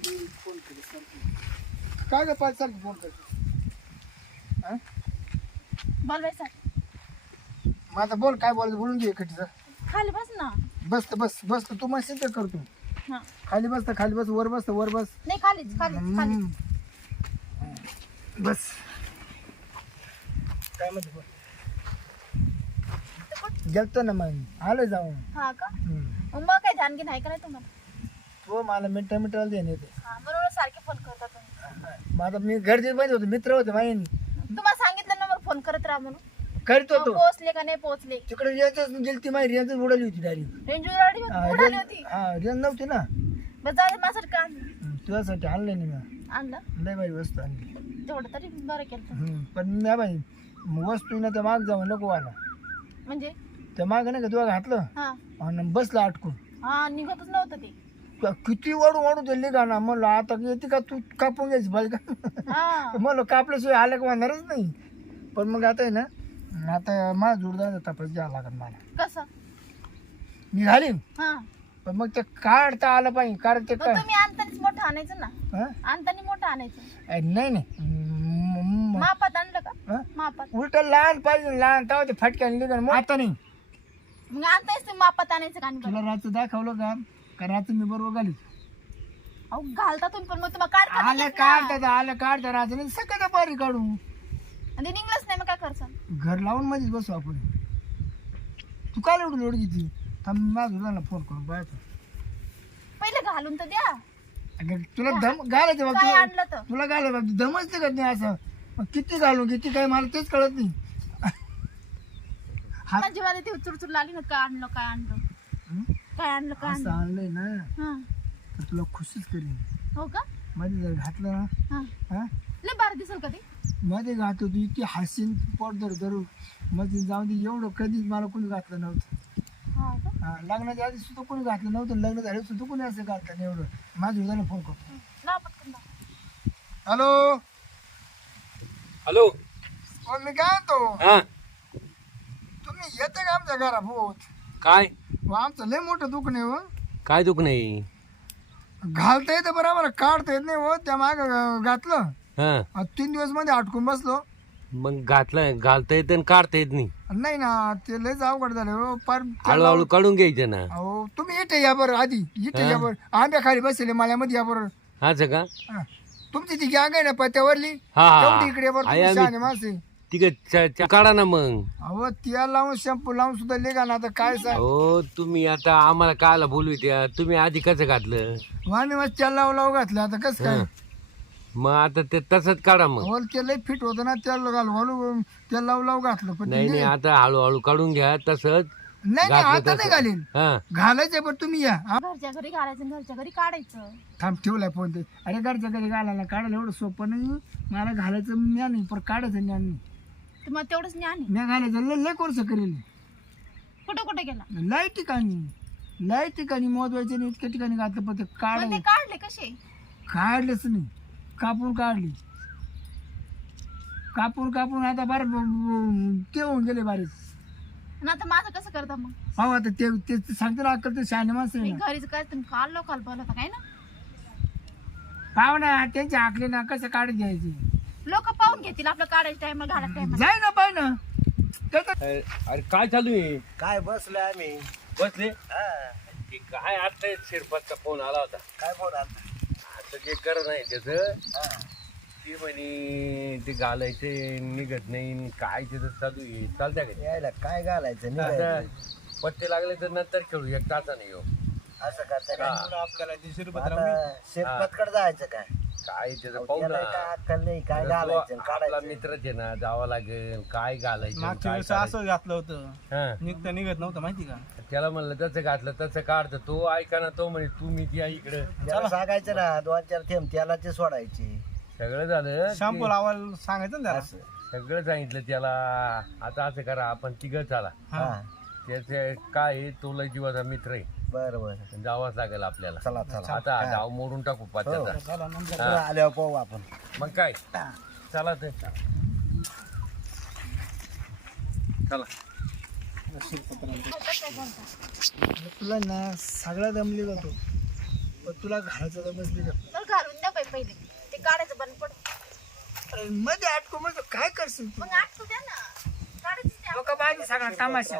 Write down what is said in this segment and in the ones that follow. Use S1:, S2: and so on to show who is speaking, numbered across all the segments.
S1: Phone केले सारखी काय ग पाच सारखी फोन करते हा?
S2: बोल बाई सर.
S1: मग आता बोल काय बोलायचं बोलून घे एकटीचं.
S2: खाली बस ना.
S1: बस तू मस्त ते करतो
S2: हा.
S1: खाली बस वर बस
S2: नाही खालीच खाली.
S1: बस काय म्हणते बोल. गेलतो ना मग आलो जाऊन.
S2: हा का मग काय ध्यान घे नाही का नाही तुम्हाला.
S1: तो मला मिनिटाला देणे ते
S2: हा बरोबर सारखे फोन करता तुम्ही.
S1: मग आता मी घरचे पाहिजे होते मित्र होते माझे
S2: तुम्हाला सांगितलं ना मग फोन करत राहा म्हणून.
S1: करतो तो
S2: पोहोचले का नाही पोहोचले.
S1: तिकडे रेंजच गेली ती माझी रेंजच उडाली होती डायरेक्ट.
S2: रेंज उडाली होती.
S1: हा रेंज नव्हती ना.
S2: बस जाऊ दे माझ्यासाठी का आणलं.
S1: तुझ्यासाठी आणलं नाही मी.
S2: आणलं
S1: लय बाई वस्तू आणली.
S2: तेवढं तरी बरं केलं तुम्ही.
S1: पण मी बाई वस्तू ना त्या माग जाऊ नको आला
S2: म्हणजे
S1: त्या माग नाही का तुला घातलं
S2: हा
S1: आणि बसलं अटकून.
S2: हा निघतच नव्हतं ते.
S1: किती वाढू ते निघा म्हणलं आता येते का तू कापून घ्यायची पाहिजे का
S2: हा
S1: म्हणलं कापल्याशिवाय आलं का म्हणणारच नाही. पण मग आता आहे ना आता माझा जोरदार तपास घ्यावा लागत मला.
S2: कसं
S1: मी घाली
S2: हा
S1: पण मग ते काढता आलं पाहिजे कारण ते
S2: मग
S1: काय
S2: तुम्ही आणतानीच मोठं आणायचं ना.
S1: हा?
S2: आणतानी मोठं आणायचं.
S1: नाही
S2: मापात आणलं का
S1: हा?
S2: मापात.
S1: उलट लहान पाहिजे लहान तेव्हा ते फटक्याने निघाल आता नाही.
S2: मग आणतायच तुम्ही मापात आणायचं का आणि बरं.
S1: तुला रातचं दाखवलं का रातचं मी बरोबर घाली
S2: अहो घालता तुम्ही पण मग तुम्हाला
S1: आलं काढता रातचं नाही सगळं बारी काढू
S2: आणि ते निघलंच नाही मग काय करसान.
S1: घर लावून मध्येच बसू आपण. तू काय एवढी लोड घेतली थांब माझा फोन करून पाहतो.
S2: पहिले घालून तर द्या.
S1: अगं तुला दम घालायचं
S2: काय
S1: बाबा
S2: आणलं तर
S1: तुला घालायचं बाबा दमच नाही करत नाही असं. मग किती घालू किती काय मला तेच कळत नाही.
S2: मला जीवाला ती चुरचुर लागली ना काय आणलं
S1: हं?
S2: काय आणलं
S1: असं आणलंय ना
S2: हा
S1: तर तुला खुशीच करीन.
S2: हो का
S1: मध्ये जर घातलं ना
S2: हा
S1: हा
S2: लय बार दिसल का ते.
S1: मध्ये घातलं तू इतकी हसीन पोट धरू मध्ये जाऊन दे एवढं कधीच मला कोणी घातलं नव्हतं.
S2: हा का
S1: हा लग्नाच्या आधी सुद्धा कोणी घातलं नव्हतं लग्न झालं सुद्धा कोणी असं घातलं नाही एवढं. माझ्या उद्याला फोन करतो.
S2: लाव पटकन लाव.
S1: हॅलो
S3: हॅलो
S1: मी काय म्हणतो
S3: हा
S1: तुम्ही येते का आमच्या घराभोत.
S3: काय
S1: आमचं लय मोठं दुकान आहे हो.
S3: काय दुख नाही.
S1: घालता येतं बरं आम्हाला काढता येत नाही हो त्या माग घातलं
S3: हा
S1: 3 दिवस मध्ये अटकून बसलो.
S3: मग घालता येत आणि काढता येत नाही.
S1: नाही ना ते लयच अवघड झालं हो पार.
S3: हळूहळू काढून घ्यायचं ना.
S1: अहो तुम्ही इथे या बरं आधी इथे या बरं आंब्या खाली बसले माल्यामध्ये या बरं.
S3: असं का
S1: हा. तुमची ती गॅंग आहे ना पत्त्यावरली
S3: हा
S1: तेवढी इकडे बरं
S3: आहे
S1: तुम्ही
S3: आम्ही.
S1: शहाणे माणसे.
S3: ठीक काढा ना मग.
S1: अहो तेल लावून शॅम्पू लावून सुद्धा निघा ना आता काय सांग.
S3: हो तुम्ही आता आम्हाला कायला बोलवित्या. तुम्ही आधी कसं घातलं
S1: वाणी मग तेल लावून घातलं आता कसं काय.
S3: मग आता ते तसंच काढा मग.
S1: हो ते लय फिट होतं ना तेल घालून तेल लावून घातलं पण
S3: नाही नाही आता हळूहळू काढून घ्या तसंच.
S1: नाही आता नाही घालीन
S3: हा
S1: घालायचंय पण तुम्ही या.
S2: घरच्या घरी घालायचं आणि घरच्या घरी काढायचं.
S1: थांब ठेवलाय फोन ते. अरे घरच्या घरी घालायला काढायला एवढं सोपं नाही. मला घालायचं ज्ञान नाही पण काढायचं ज्ञान नाही.
S2: तुम्हाला तेवढंच ज्ञान आहे.
S1: मी घालायचं लय कोर्स करेल.
S2: कुठं कुठे गेला
S1: लय ठिकाणी मोजवायचे नाही इतक्या ठिकाणी घातलं पण ते
S2: मग
S1: काढ
S2: ते काढले कसे.
S1: काढलेच नाही कापून काढली कापून आता बार ते होऊन गेले बारीक.
S2: आणि आता माझं कसं करता मग.
S1: हो आता ते सांगते ना अक्कल ते शहाणे माणसं आहे
S2: मी
S1: ना.
S2: घरीच काय तुम्ही काल लोकाल बोलवता काय ना.
S1: पाहुणा त्यांचे आखले ना कसं काढत घ्यायचे.
S2: लोक पाहून घेतील आपलं काढायचं टाइम घालायचं टाइम.
S1: जाय ना पाय ना त्याचं
S3: अरे काय चालू आहे.
S4: काय बसलोय आम्ही.
S3: बसले
S4: हा,
S3: ते काय आता शिरपतचा फोन आला होता.
S4: काय फोन आता.
S3: आता जे गरज नाही त्याच ती म्हणे ते घालायचे निघत नाही काय त्याचं चालू आहे. चालत्या का
S4: यायला काय घालायचं
S3: आता
S4: निघायचं.
S3: पत्ते लागले तर नंतर खेळू एक तासाने येऊ.
S4: असं करता काय.
S3: हा.
S4: आता शेतपतकडे जायचं काय.
S3: काय त्याचं पाहू
S4: त्याला
S3: ना.
S4: काय अक्कल नाही काय
S3: आता तो
S4: घालायचं
S3: आपला
S4: काढायचं.
S3: मित्रच आहे ना जावं लागेल काय घालायचं
S5: मागच्या
S3: काय
S5: वेळेस
S3: करायचं.
S5: असं घातलं होतं
S3: हा.
S5: निघता निघत नव्हतं माहिती का.
S3: त्याला म्हणलं तसं घातलं तसं काढतं तो ऐका ना तो म्हणे तू मी ती इकडं
S4: त्याला सांगायचं ना 2-4 थेंब तेलाचे सोडायचे.
S3: सगळं झालं
S5: शॅम्पू
S3: ते-
S5: लावायला सांगायचं ना त्याला.
S4: असं
S3: सगळं सांगितलं त्याला. आता असं करा आपण तिघं चाला.
S4: हा
S3: त्याचे काय आहे, तो लय जीवाचा मित्र आहे.
S4: बरं बरं
S3: जावंच लागेल आपल्याला.
S4: चला चला.
S3: आता डाव मोडून टाकू पात्याचा.
S5: चला नंतर
S4: बरं, आल्यावर पाहू आपण.
S3: मग काय चला ते चला.
S1: तुला ना सगळा दमली जातो पण तुला घालायचं दमच नाही.
S2: तर पहिले ते काढायचं बंद पड.
S1: अरे मध्ये आटको मग काय करशील तू
S2: मग आठवू द्या ना, काढायचं ते.
S1: लोक बाजू सगळा तमाशा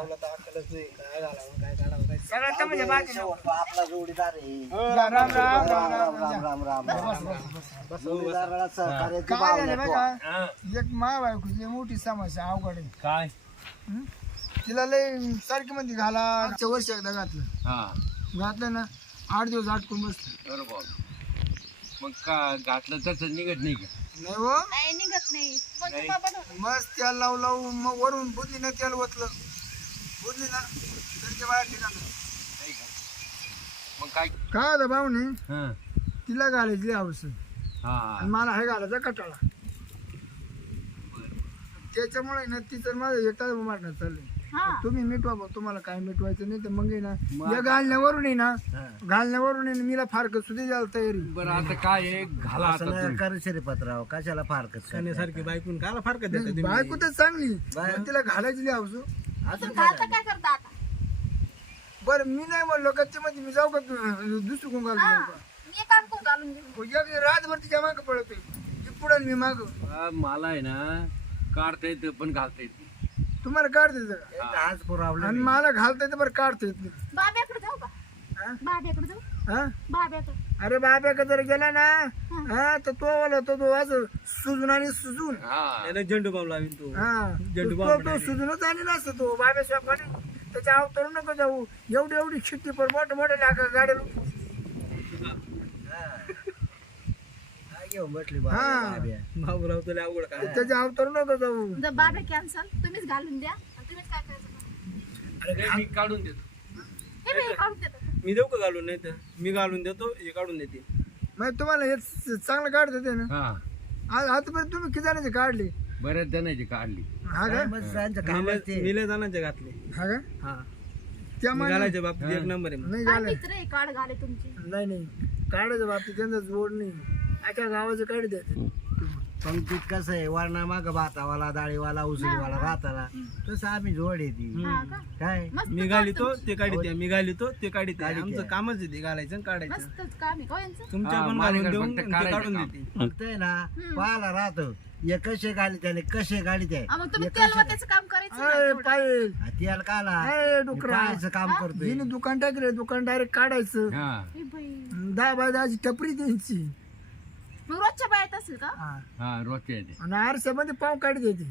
S1: सगळा तमाशा बाजू
S4: शेवट आपला जोडीदार आहे.
S1: राम राम राम राम
S4: राम राम राम जोडीदाराला सहकार्याची
S1: काय
S4: भावना
S1: झालं
S4: ठेवा.
S1: बघा एक मा बायकोची मोठी समस्या अवघड आहे.
S3: काय
S1: हं? तिला लय सारखी म्हणते घाला वर्ष एकदा घातलं
S3: हा
S1: घातलं ना 8 दिवस आटकून बसलं
S3: बरोबर. मग का घातलं तसं निघत नाही का?
S1: नाही हो
S2: नाही निघत नाही मग
S3: नाही.
S2: बाबा ढोल.
S1: मस्त त्याला लावू लावू मग वरून बुदली ना त्याला ओतलं बुदली ना घरच्या बाहेर ठिकाण
S3: नाही का? मग काय
S1: काय होतं भाऊने
S3: हा
S1: तिला घालायची हवस आणि
S3: हा
S1: मला हे घालायचा कटाळा त्याच्यामुळे ना तिचं माझं एकटा मारण्यात चाललंय
S2: हा
S1: तुम्ही मिटवा भाऊ तुम्हाला काय मिटवायचं नाही तर मग आहे ना या घालण्यावरून आहे ना घालण्यावरून आहे ना मीला फारक सुद्धा द्यायला तयारी
S3: बरं आता काय आहे घाला आता
S4: असं नाही
S3: तुम्ही.
S4: कर शरीपतराव कशाला फारकत
S5: सारखी बायकून काला फारकत देता तुम्ही?
S1: बायको तर चांगली पण तिला घालायची हवस
S2: तुम्ही घालता काय करता आता?
S1: बरं मी नाही म्हणलो का ते मध्ये मी जाऊ का दुसरं कोण घालून
S2: हा
S1: जाऊ का?
S2: मी काम करू घालून देऊ.
S1: एक रातभर तिच्या मागं पळतोय ती पुढं मी माग
S3: मला आहे ना काढता येतं पण घालता येत नाही.
S1: तुम्हाला काढता येतं का
S4: आज पुरावलं
S1: आणि मला घालता येतं बरं काढता येत नाही
S2: बाब्याकडे जाऊ का?
S1: हा?
S2: बाब्याकडे जाऊ.
S1: हा
S2: बाब्याकडे.
S1: अरे बाब्या का जर गेला ना हा तर तो वाला तो असं सुजून आणि सुजून
S3: हा
S5: याला झेंडू बाम लावीन तू.
S1: हा
S5: जंडू
S1: तो
S5: बाबा
S1: सुजूनच आणि नसतो तो बाब्या साहेबाने त्याच्या अवतरू नको जाऊ एवढी एवढी शिट्टी पण मोठे मोठे गाड्या
S4: घेऊन बसली
S1: हा.
S5: बाबूराव तुला अवघड काय
S1: त्याच्या अवतरू नको जाऊ
S2: जर बाब्या कॅन्सल तुम्हीच घालून द्या आणि तुम्हीच काय करायचं?
S3: अरे मी काढून देतो.
S2: हे बी काढून देतो.
S5: मी देऊ का घालून? नाही तर मी घालून देतो, हे काढून देते.
S1: मग तुम्हाला हे चांगलं काढत होते ना
S3: हा
S1: आतापर्यंत तुम्ही किती जणांचे काढले
S3: बऱ्याच जणांची काढली.
S1: हा का
S4: त्यांचं कामच ते
S5: मिले जाण्याचे घातले.
S1: हा का
S5: हा
S1: त्या
S5: मी
S1: मानाने-
S5: घालायच्या बाबतीत एक नंबर आहे मग.
S1: नाही
S2: काय
S1: झालं
S2: मित्र आहे काढ घाले तुमची.
S1: नाही काढायचं बाबतीत त्यांचा जोड नाही आता गावाचं काढ द्या
S4: पंक्तीत कसं आहे वरणा माग भातावाला डाळीवाला उसळीवाला राहताला तसं आम्ही जोड येते
S2: हा का?
S4: काय
S2: मस्त
S5: मी
S2: काम
S5: घालितो
S2: तुमचं.
S5: ते काढिते, मी घालितो ते काढिते.
S4: काढिते.
S5: आमचं कामच आहे ते घालायचं आणि काढायचं.
S2: मस्तच काम आहे का हो यांचं?
S5: तुमच्या
S3: हा,
S5: पण
S3: माझ्याकडे
S5: घालून देऊन
S3: फक्त
S5: ते
S3: काढायचं
S5: काढून
S3: काम.
S5: देते.
S4: फक्त आहे ना पाहायला राहतो हे कसे गाडीत आणि कसे गाडीत आहे
S2: हा, मग तुम्ही
S4: हे
S2: तेल
S4: कसे-
S2: वाट्याचं काम करायचं ना
S1: अरे
S2: तेवढं.
S1: पाहिजे
S4: हा, त्याला काला
S1: अरे डुकरा
S4: पाहायचं काम करतोय
S1: हिने दुकान टाकले दुकान डायरेक्ट काढायचं
S3: हा
S2: हे बाई.
S1: 10 बाय 10ची टपरी त्यांची
S2: मग रोजच्या बायात असेल का?
S1: हा.
S3: हा रोजच्या येते.
S1: आणि आरशामध्ये पाव काढी देते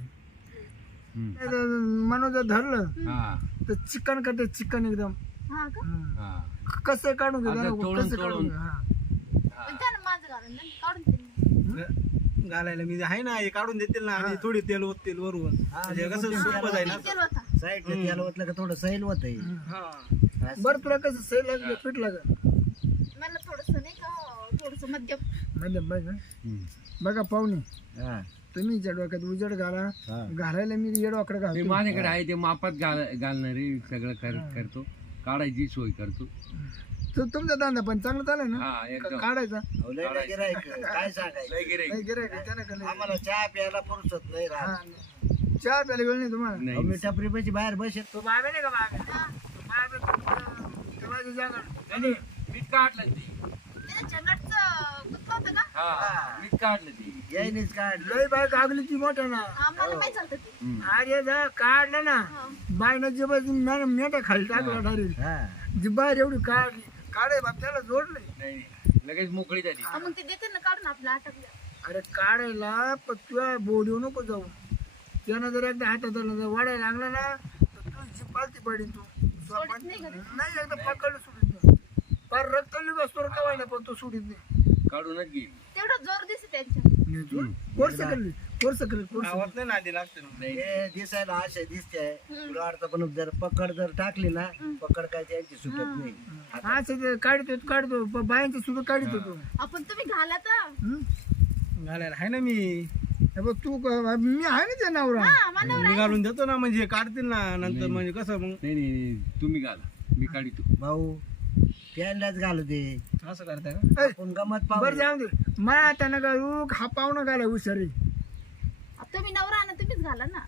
S3: हम्म.
S1: मनोज धरलं
S3: हा
S1: तर चिकन करते चिकन एकदम
S2: हा का?
S3: हा
S1: कसं काढून
S3: आता
S1: घेतो
S3: तोडून-
S1: कसं काढून
S3: तोडून.
S1: घे, हा.
S2: पण द्या ना माझं घालून द्या, काढून देईन.
S5: घालायला मी आहे ना, हे काढून देतील ना आणि थोडी तेल ओततील वरून. म्हणजे कसं सोपं जाईल ना.
S2: तेल होता.
S4: साईड त्याला म्हटलं का थोडं सैल होत
S5: हा.
S1: बरं तुला कसं सैल लागलं पीठ लागलं
S2: मला थोडस नाही का थोडस मध्यम.
S1: मध्यम बघा
S3: हम्म.
S1: बघा पाहुणे तुम्ही जडवाक्यात उजड घाला घालायला मी येडवाकडे
S3: मी
S1: घालतो
S3: माझ्याकडे आहे ते मापात घालणारे सगळं करतो काढायची सोय करतो.
S1: तो तुमचा धंदा पण चांगला चालेल ना
S3: हा एकदम
S1: काढायचा
S4: गिरायक काय सांगायचं
S3: लय गिऱ्हाईक.
S1: नाही गिऱ्हाईक आहे, त्यानं केलं.
S4: आम्हाला चहा प्यायला फुरसत नाही राहत
S1: हा. चहा प्यायला वेळ नाही तुम्हाला
S3: नाही.
S4: अहो, मी टपरी पैसे बाहेर बसत
S1: तो बाबे नाही का बाबे तेव्हाची जागा
S3: नाही, मीठ काढलं ती.
S2: त्याच्या झंगटचं गुत्त होतं का?
S3: हा मीठ काढलं ती.
S4: यायनीच काढलं
S1: लई बाय कागली ती मोठ्या ना
S2: आम्हाला माहित चालतं ते.
S3: हम्म.
S1: अरे जा काढलं ना
S2: हा.
S1: बायनं जे मेटा खाली टाकला डायरेक्ट
S4: हा
S1: जी बाहेर एवढी काढली काढे बाप त्याला जोडले
S3: नाही लगेच मोकळी झाली.
S2: हा, मग ते देते ना काढून आपल्या आटकल्या.
S1: अरे काढायला पण तुला बोलू नको जाऊ त्यानं जर एकदा हातात आलं जर वाढायला लागला ना तर तू जी पालती पडी तू
S2: सोडत नाही का ते?
S1: नाही एकदा पकडलं सोडित नाही फार रक्त निघतो काय ना पण तो सोडित नाही
S3: काढूनच घेईल.
S2: तेवढं जोर दिसते त्यांच्या.
S1: कोर्स करली कोर्स करली कोर्स
S5: आवाज नाही ना आधी लागतं ना.
S4: हे दिसायला आशा दिसते तुला वाटतं पण जर पकड जर टाकली ना पकड काय त्यांची सुटत नाही
S1: हा ते काढतो बायांचं सुद्धा काढतो तो
S2: आपण तुम्ही घाला तर.
S1: हम्म?
S5: घालायला आहे ना मी.
S1: हे बघ तू मी आहे ना त्या नवरा
S2: हा मला
S5: मी घालून देतो ना, म्हणजे काढतील ना नंतर. म्हणजे कसं मग
S3: नाही नाही तुम्ही घाला मी काढतो.
S4: भाऊ त्यांनाच घालू दे
S5: असं करताय का?
S4: आपण गमत
S1: बरं
S4: पाहू
S1: जाऊ दे मला आता नका हा पाहुणा घाला हुशारी
S2: तुम्ही नवरा आणा तुम्हीच घाला ना.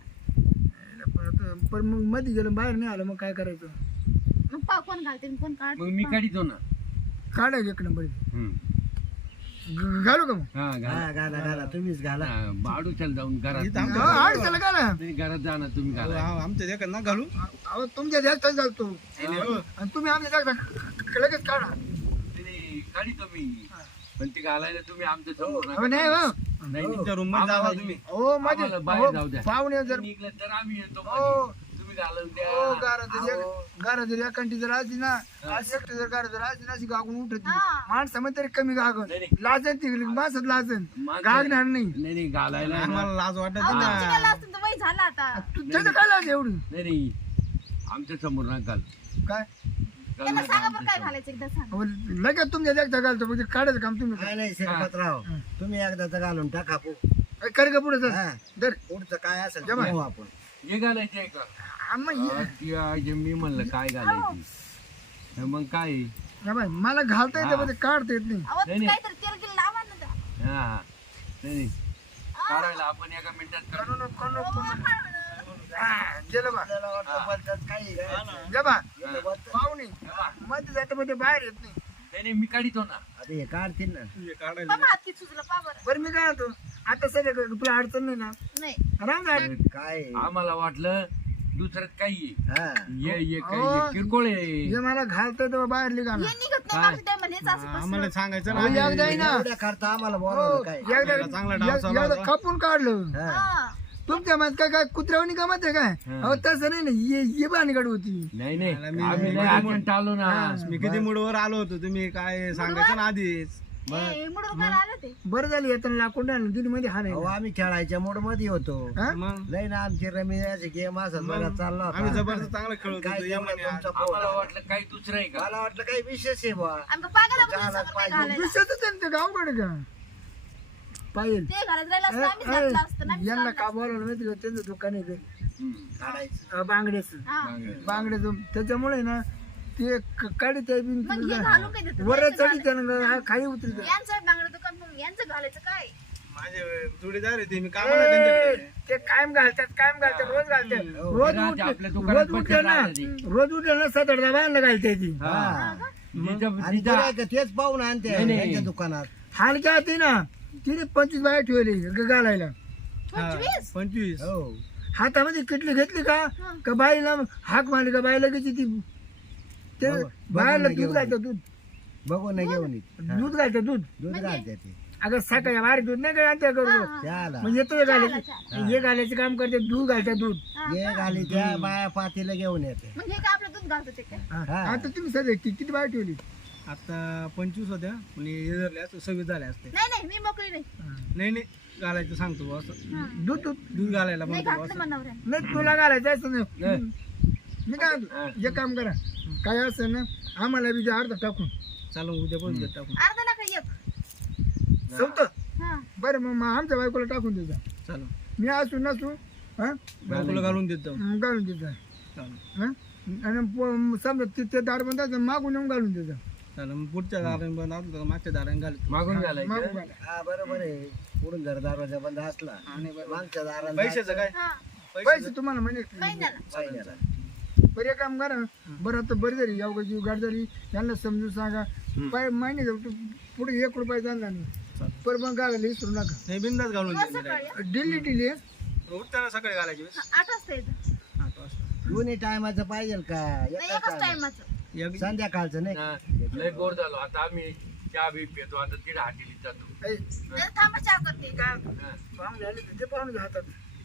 S1: पण मग मध्ये गेलं बाहेर नाही आलं मग काय करायचं
S2: मग पा कोण घालते आणि कोण काढ.
S3: मग मी काढतो ना.
S1: काढायचं एक नंबर
S3: हम्म.
S1: घालू का मग
S3: हा घाला.
S4: हा घाला घाला तुम्हीच घाला
S3: हा, बाडूच्याला जाऊन घरात
S5: इथं आमच्या
S1: अडचण घाला
S3: तुम्ही घरात जा ना तुम्ही घाला
S5: आमच्या देखत ना घालू
S1: अहो तुमच्या जास्त घालतो
S5: हो.
S1: आणि तुम्ही आमच्या जास्त लगेच काढा
S3: नाही, काढी तुम्ही पण ती घालायला तुम्ही आमच्या समोर नका.
S1: अहो नाही हो
S3: नाही
S5: तुमच्या रूम मध्ये जावा तुम्ही
S1: हो माझे
S3: आम्हाला बाहेर जाऊ द्या.
S1: पाहुणे जर
S3: निघलं तर आम्ही येतो
S1: हो.
S3: मध्ये. तुम्ही घालून
S1: हो
S3: द्या
S1: गारा जर एकांटी जर असली ना अशी एकटी जर गारा जर असली ना अशी गागून उठत
S2: हा.
S1: माणसामध्ये तरी कमी गागन
S3: नाही,
S1: लाजन ती माणसात लाजन
S3: माणसं-
S1: गागणार नाही
S3: नाही नाही घालायला ना.
S5: आम्हाला लाज वाटत
S2: अहो,
S5: ना
S2: तुमची काय लाज? तुमचं वय झालं आता
S1: त्याचं काय लाज एवढी
S3: नाही नाही आमच्या समोर ना घाल
S1: काय
S3: घाल
S2: त्यांना
S3: नका
S2: सांगा बरं
S3: आमच्या
S2: काय घालायचं एकदा सांगा
S1: अहो, लगेच तुमच्या जास्त घालतो म्हणजे काढायचं काम तुम्ही
S4: काय नाही शिरपतराव तुम्ही एकदाच घालून टाका
S1: कर का पुढे
S4: हा.
S1: दर
S4: पुढचं काय असेल
S1: जमा.
S4: ते पाहू आपण
S3: हे घालायचे आहे का
S1: आम्हा
S3: ती आज मी म्हणलं काय घालायची तर मग काय
S1: मला घालता येतं पण ते काढता येत नाही
S2: अहो
S3: नाही, नाही.
S2: काहीतरी तेल गिल लावा ना त्या.
S3: हा हा. नाही नाही. काढायला आपण एका मिनिटात काढू.
S1: गेलं बा
S4: आपल्याला वाटतं बोलतात काही काय.
S1: जबा
S3: हा.
S1: पाहुणे
S3: हे बा.
S1: मध्ये जातं मध्ये बाहेर येत नाही
S3: नाही नाही मी काढितो ना
S4: आता हे काढतील ना
S5: हे काढायला
S2: बाबा हात किती सुजलं पा बरं
S1: बरं मी काय होतो आता सध्या तुला अडचण नाही ना
S2: नाही
S1: राम झाड
S4: काय
S3: आम्हाला वाटलं दुसरं काही
S4: हा
S3: ये काही
S1: अहो.
S3: किरकोळ आहे
S1: हे मला घालता येतं बाहेर लिगा ना
S2: हे निघत नाही मागच्या टायमाला हेच असं
S5: आम्हाला सांगायचं
S1: अहो,
S5: ना
S1: एकदा आहे ना
S4: एवढ्या करता आम्हाला
S1: हो,
S4: बोलावलं काय
S5: आपल्याला चांगला डाव चालू
S1: एकदा
S5: होता.
S1: कापून काढलं
S4: हा.
S2: हा.
S1: तुमच्या मत काय काय कुत्र्यावणी का मत आहे काय
S3: हा.
S1: अहो तसं नाही ना ये भानगड होती
S3: नाही नाही
S5: मला मी-
S3: आम्ही लय अर्जंट आलो ना
S5: मी किती मूडवर आलो होतो तुम्ही काय सांगायचं ना आधीच
S2: हे मुडून काय आलं ते
S1: बरं झालं येताना लाकूड आणलं दिली मध्ये हा
S4: अहो
S1: नाही
S4: आम्ही खेळायच्या मूड मध्ये होतो
S1: हा?
S5: मग
S4: लय ना आमची रमेश गेम असत बघा चालला
S5: आम्ही
S4: होता
S5: जबरदस्त चांगलं खेळत
S4: काय
S5: होतो या
S4: तेवढा
S5: म्हणे
S4: तुमचा
S3: आम्हाला
S4: फोन.
S3: वाटलं काही दुसरं आहे का
S4: मला वाटलं काही विशेष आहे बा
S2: आम्ही पागल
S4: झालं पाहिजे.
S2: घालायला
S1: विषयच आहे ना ते गावकडे का पाहिजे
S2: ते घालत राहिलं असतं आम्हीच घातलं असतं ना
S1: यांना का बोलावलं माहिती का त्यांचं दुकान आहे
S3: हम्म.
S4: काढायचं
S1: बांगड्याचं
S2: हा.
S1: बांगड्याचं त्याच्यामुळे ना ते काढी त्या
S2: मग हे घालून काय देतात?
S1: वर
S2: यांचं
S1: चढी त्यानं खाली उतरी
S2: यांचं बांगडं दुकान मग यांचं घालायचं काय
S5: माझे जोडीदार आहे ते मी काम नाही त्यांच्याकडे
S1: ते कायम घालतात रोज घालतात रोज
S3: राहते
S1: उठले
S3: आपल्या दुकानात
S1: रोज उठले ना
S3: बसलेलं
S1: रोज उठले ना 7-8 बायांना घालते ती
S3: हा.
S4: आणि गिऱ्हाईक तेच पाहून आणते
S3: नाही, नाही.
S4: त्यांच्या दुकानात
S1: हलक्या होती ना तिने 25 बाया ठेवली घालायला
S2: 25
S5: 25
S4: हो
S1: हातामध्ये किटली घेतली का बाईला हाक मारली का बाईला लगेच ती ते
S4: बघू,
S1: बायाला
S4: बघू
S1: दूध
S4: ना
S1: घालतं दूध
S4: बघू ना घेऊन ये.
S1: दूध घालतं दूध
S4: दूध घालते ते
S1: अगं सकाळी बाहेर दूध नाही का आणते करू
S4: त्याला
S1: म्हणजे येतं घालायचं हे घालायचं काम करते दूध घालते दूध
S4: घे घाली त्या बाया पातीला घेऊन येते
S2: म्हणजे काय आपलं दूध घालतो ते काय
S1: हा.
S4: हा.
S1: आता तुम्ही सध्या किती बाया ठेवली
S5: आता 25 होत्या आणि हे धरले असते 26 झाले असते
S2: नाही नाही मी मोकळी नाही
S5: नाही नाही घालायचं सांगतो बुवा असं
S2: हा.
S1: दूध दूध
S5: दूध घालायला
S2: नाही
S5: म्हणतो बुवा
S2: घातलं
S5: असं
S2: मनावर
S1: नाही तुला घालायचं असं नाही मी काय म्हणतो, एक काम करा काय असं ना आम्हाला बी अर्धा टाकून
S5: चालू उद्या पण देत टाकून
S2: अर्धा नका एक
S1: संपत
S2: हा
S1: बरं मग आमच्या बायकोला टाकून द्यायचा
S5: चालू
S1: मी असू नसू हा
S5: बायकोला घालून देत जाऊ
S1: मग घालून द्यायचा
S5: चालू
S1: हा आणि समजा ते दार बंदाचं मागून येऊन घालून द्यायचा
S5: चालू मग पुढच्या दाराने पण असलं तर मागच्या दाराने घालतो
S3: मागून
S1: मागून
S3: घालायचं
S1: घाला.
S4: हा बरोबर आहे पुढून जर दरवाजा बंद असला
S5: आणि बरं.
S4: मागच्या दाराला
S5: पैशाचं काय
S2: हा
S1: पैसे तुम्हाला म्हणजे
S2: काही नाही ना.
S4: महिन्याला
S1: बरं एक काम करा बरं आता बरी झाली यावं जीव गाड झाली त्यांना समजून सांगा पाय महिने जाऊ पुढे 1 रुपया जाणार नाही पर मग गावाला विसरू नका
S5: हे बिंदास घालून
S2: किंवा
S5: देत
S2: सकाळी हा.
S1: डिली
S5: उठताना सकाळी घालायची वेळेस.
S2: 8 वाजता येतं
S5: 8 वाजता
S4: दोन्ही टायमाचं पाहिजे का
S2: नाही
S4: एकाच
S2: एकच
S4: time?
S2: टायमाचं
S5: एक
S4: संध्याकाळचं नाही
S3: हा, लय बोर झालो आता आम्ही चहा बी पितो आता तिथे हाटेली जातो
S2: जरा थांबा चहा करते
S1: काय
S3: हा.
S1: पाहुणे आले ते पाहुणे हातात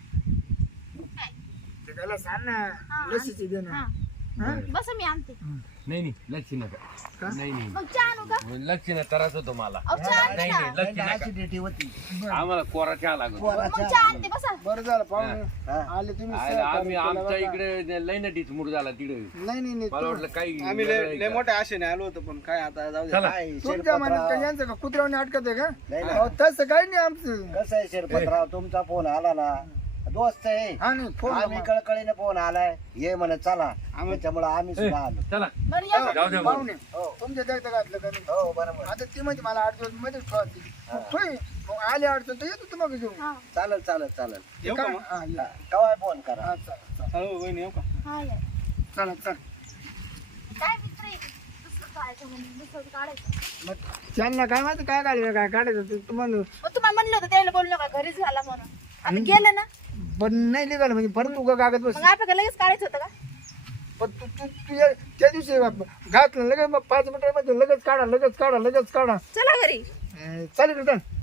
S2: काय
S1: ते त्याला सांग ना
S2: हा,
S1: लसीची दे ना
S2: हा
S1: हा?
S2: बस मी आणते
S3: नाही नाही लक्ष नका
S1: का?
S3: नाही नाही
S2: मग चहा आणू का
S3: लक्ष ना त्रास होतो मला
S2: अहो चहा आणते
S3: नाही
S2: ना
S3: नाही लक्ष नका
S4: ऍसिडिटी होती
S3: आम्हाला कोरा चहा लागतो
S2: मग चहा आणते बसा
S1: बरं झालं पाहुणे
S4: हा.
S1: आले तुम्ही
S3: आम्ही
S1: सहकार्य केलं
S3: आमच्या
S1: बरं का?
S3: इकडे लय ना मूड झाला तिकडे
S1: नाही नाही नाही
S3: मला वाटलं काही
S5: आम्ही
S3: वेगळं
S5: लय
S3: आहे
S5: लय
S3: का?
S5: मोठ्या आशेने आलो होतो पण काय आता जाऊ दे
S3: चला
S4: काय
S1: तुमच्या मनात
S4: शेरपतराव
S1: काय यांचं का कुत्र्याने अटकत आहे का
S4: नाही ना.
S1: अहो, तसं काही नाही आमचं
S4: कसं आहे शेरपतराव तुमचा फोन आला ना दोस्त आहे
S1: हा नाही फोन
S4: आम्ही कळकळीने फोन आलाय ये म्हणे चला त्याच्यामुळे आम्ही सुद्धा आलो
S3: चला
S2: बरं या
S3: जाऊ द्या
S1: पाहुणे
S4: हो.
S1: तुमच्या जगता घातलं का नाही
S4: हो बरोबर
S1: आता ती म्हणजे मला 8 दिवस मध्ये ठेवते मग आले अडचण तर येतो तुम्हाला घेऊन
S2: हा
S4: चालेल चालेल चालेल
S5: येऊ का मग
S1: हा या.
S4: कवाय फोन करा
S1: हा, चला
S5: चालू वहिनी येऊ का
S2: हा या
S1: चला चला
S2: काय मित्र आहे? दुसरं काढायचं म्हणजे दुसरं काढायचं.
S1: मग त्यांना काय माहिती काय काढायचं काय काढायचं ते तुम्हाला
S2: मग तुम्हाला म्हणलं होतं त्याला बोललो का घरीच घाला म्हणून. आता गेलं ना
S1: पण नाही निघालं म्हणजे परत तू कागद बस
S2: मग आपल्याला लगेच काढायचं होतं का?
S1: पण तू त्या दिवशी घातलं लगेच मग 5 मिनिटामध्ये लगेच काढा
S2: चला घरी.
S1: चालेल का